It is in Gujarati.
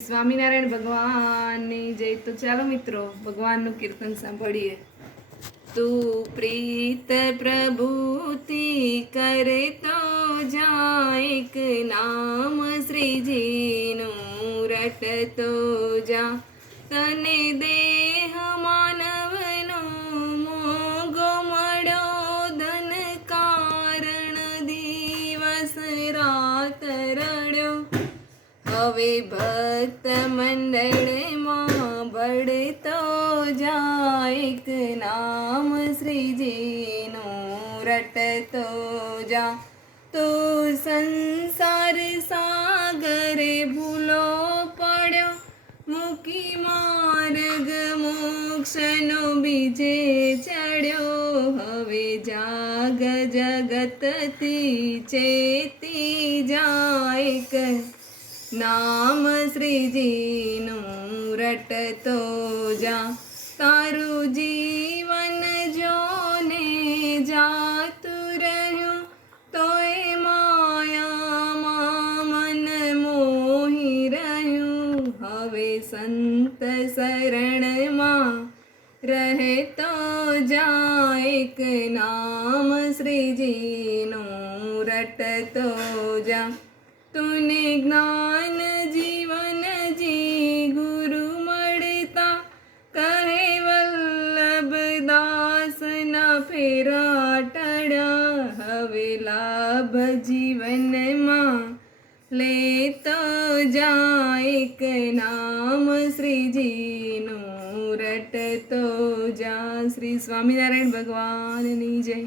સ્વામિનારાયણ ભગવાનની જય। તો ચાલો મિત્રો ભગવાનનું કીર્તન સાંભળીએ। તું પ્રીત પ્રભુતિ કરે તો જાયક નામ શ્રીજીનું રટતો જા। તને દેહ માનવનો મોગો મળ્યો ધન કારણ દિવસ રાત રડ્યો। હવે ભક્ત મંડળમાં ભળતો જાયક નામ શ્રીજીનું રટતો જા। તું સંસાર સાગરે ભૂલો પડ્યો મૂકી માર્ગ મોક્ષનો બીજે ચડ્યો। હવે જાગ જગતથી ચેતી જાયક નામ શ્રીજીનું રટતો જા। તારું જીવન જોને જાતું રહ્યું તોય માયામાં મન મોહી રહ્યું। હવે સંત શરણમાં રહેતો જાયક નામ શ્રીજીનું રટતો જા। તુને જ્ઞાન જીવન જી ગુરુ મળતા કહે વલ્લભ દાસના ફેરા ટળ્યા। હવે લાભ જીવનમાં લેતો જાયક નામ શ્રીજીનું રટતો જા। શ્રી સ્વામિનારાયણ ભગવાનની જય।